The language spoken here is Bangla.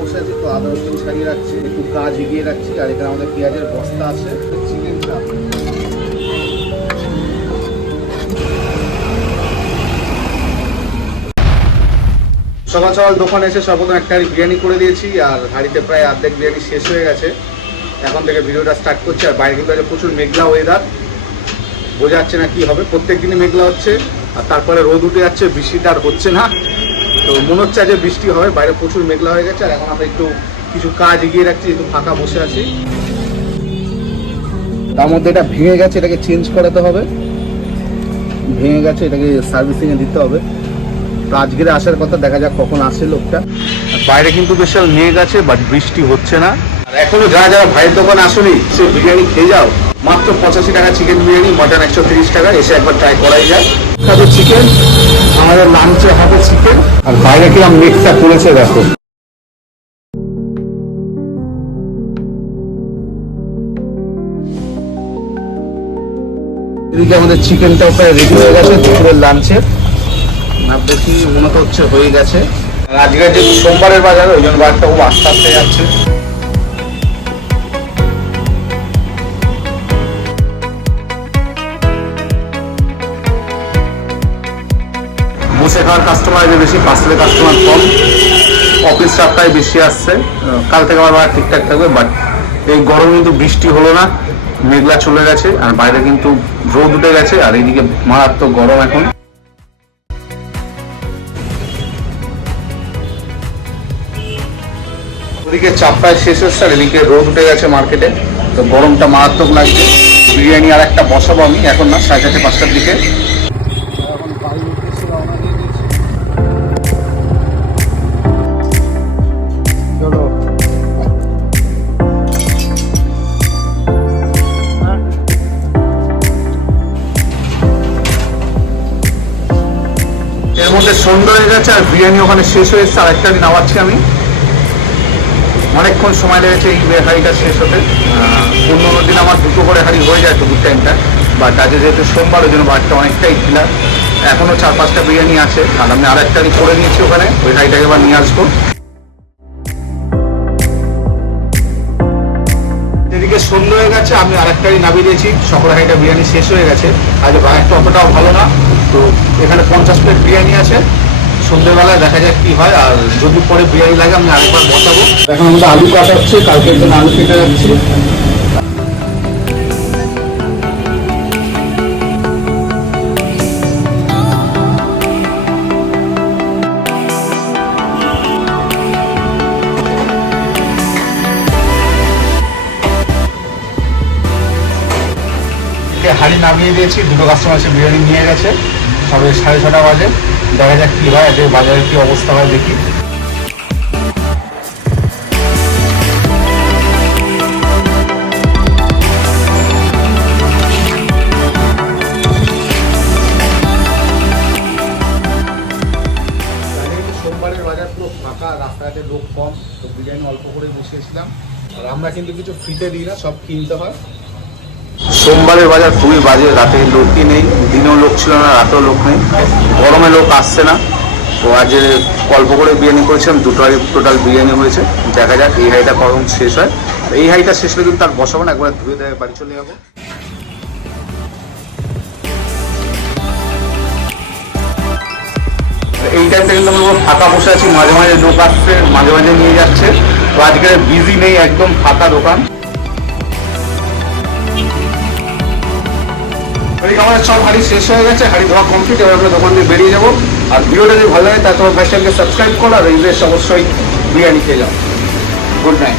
বসে আছে, তো আদা রসুন ছাড়িয়ে রাখছি, একটু কাজ এগিয়ে রাখছি। আর এখানে আমাদের পেঁয়াজের বস্তা আছে, চিকেন চাপ। সকাল সকাল দোকানে এসে সর্বপ্রথম একটা হাঁড়ি বিরিয়ানি করে দিয়েছি, আর হাঁড়িতে প্রায় অর্ধেক বিরিয়ানি শেষ হয়ে গেছে। এখন থেকে ভিডিওটা স্টার্ট করছি। আর বাইরে কিন্তু প্রচুর মেঘলা ওয়েদার, বোঝা যাচ্ছে না কি হবে। প্রত্যেক দিনই মেঘলা হচ্ছে, আর তারপরে রোদ উঠে যাচ্ছে, বৃষ্টিটা আর হচ্ছে না। তো মনে হচ্ছে যে বৃষ্টি হবে, বাইরে প্রচুর মেঘলা হয়ে গেছে। আর এখন আমরা একটু কিছু কাজ এগিয়ে রাখছি, একটু ফাঁকা বসে আছি। তার মধ্যে এটা ভেঙে গেছে, এটাকে চেঞ্জ করাতে হবে। ভেঙে গেছে, এটাকে সার্ভিসিংয়ে দিতে হবে। তো আজকের আসার কথা, দেখা যাক কখন আসে লোকটা। বাইরে কিন্তু বিশাল মেঘ আছে, বাট বৃষ্টি হচ্ছে না। আর এখনো যারা যারা ভাইয়ের দোকানে আসেনি, সে বিরিয়ানি খেয়ে যাও। মাত্র 85 টাকা চিকেন বিরিয়ানি, মটন 130 টাকা। এসে একবার ট্রাই করাই যায়। খাবে চিকেন, আমাদের লাঞ্চে হবে চিকেন। আর বাইরে কিরম মেঘটা করেছে দেখো। এদিকে আমাদের চিকেনটাও প্রায় রেডি হয়ে গেছে দুপুরের লাঞ্চে। না বেশি মনে তো হচ্ছে হয়ে গেছে। আজকে যেহেতু সোমবারের বাজার, ওই জন্য বাজারটা খুব আস্তে আস্তে যাচ্ছে। বসে খাওয়ার কাস্টমার বেশি, পার্সেলের কাস্টমার কম। অফিস স্টাফটাই বেশি আসছে। কাল থেকে আবার ঠিকঠাক থাকবে। বাট এই গরম কিন্তু বৃষ্টি হলো না, মেঘলা চলে গেছে। আর বাইরে কিন্তু রোদ উঠে গেছে, আর এইদিকে মারাত্মক গরম এখন। ওদিকে চাপটায় শেষ হচ্ছে, আর এদিকে রোদ উঠে গেছে মার্কেটে। তো গরমটা মারাত্মক লাগছে। বিরিয়ানি আর একটা বসাবো আমি, এখন না, 4:30 5টার দিকে। এর মধ্যে সন্ধ্যা হয়ে গেছে, আর বিরিয়ানি ওখানে শেষ হয়ে এসছে। আরেকটা দিন নামাচ্ছি আমি। অনেকক্ষণ সময় লেগেছে এই হাঁড়িটা শেষ হতে। অন্য দিন আমার 2টো করে হাঁড়ি হয়ে যায় দুপুর টাইমটা। বাট আজ যেহেতু সোমবার, ওই জন্য বাড়িটা অনেকটাই ঢিলা। এখনও 4-5টা বিরিয়ানি আছে, আর আমি আরেকটা হাঁড়ি করে নিয়েছি ওখানে। ওই হাঁড়িটাকে এবার নিয়ে আসবো। এদিকে সন্ধ্যা হয়ে গেছে, আমি আরেকটা হাঁড়ি নামিয়ে দিয়েছি। সকালের হাঁড়িটা বিরিয়ানি শেষ হয়ে গেছে। আজ বাজারটা অতটাও ভালো না। তো এখানে 50 প্লেট বিরিয়ানি আছে। সন্ধ্যেবেলায় দেখা যাক কি হয়। আর যদি পরে বিরিয়ানি লাগে আমি আরেকবার বসাবো। এখন আমাদের আলু কাটা হচ্ছে, কালকের জন্য আলু কেটে যাচ্ছি। হাঁড়ি নামিয়ে দিয়েছি, 2টো কাস্টমার এসে বিরিয়ানি নিয়ে গেছে। সবে 6:30 বাজে। দেখা যাক কি হয়, আজকে বাজারের কি অবস্থা হয় দেখি। সোমবারের বাজার পুরো ফাঁকা, রাস্তাঘাটে লোক কম। তো বিরিয়ানি অল্প করে বসিয়েছিলাম। আর আমরা কিন্তু কিছু ফ্রিতে দিই না, সব কিনতে হয়। সোমবারের বাজার খুবই বাজে, রাতে লোকই নেই। দিনেও লোক ছিল না, রাতেও লোক নেই। গরমে লোক আসছে না। তো আজ অল্প করে বিরিয়ানি করেছিলাম, 2টো হাঁড়ি টোটাল বিরিয়ানি হয়েছে। দেখা যাক এই হাঁড়িটা কখন শেষ হয়। এই হাঁড়িটা শেষ হলে কিন্তু তার বসাবো না, একবার ধুয়ে দেয় বাড়ি চলে যাবো। এই টাইমটা কিন্তু আমরা ফাঁকা বসে আছি, মাঝে মাঝে লোক আসছে, মাঝে মাঝে নিয়ে যাচ্ছে। তো আজকে বিজি নেই, একদম ফাঁকা দোকান। আমাদের সব হাঁড়ি শেষ হয়ে গেছে, হাঁড়ি ধোয়া কমপ্লিট। এবার আমরা দোকান থেকে বেরিয়ে যাবো। আর ভিডিওটা যদি ভালো লাগে তাহলে তোমার চ্যানেলকে সাবস্ক্রাইব করো, আর এই অবশ্যই বিরিয়ানি খেয়ে যাও। Good night.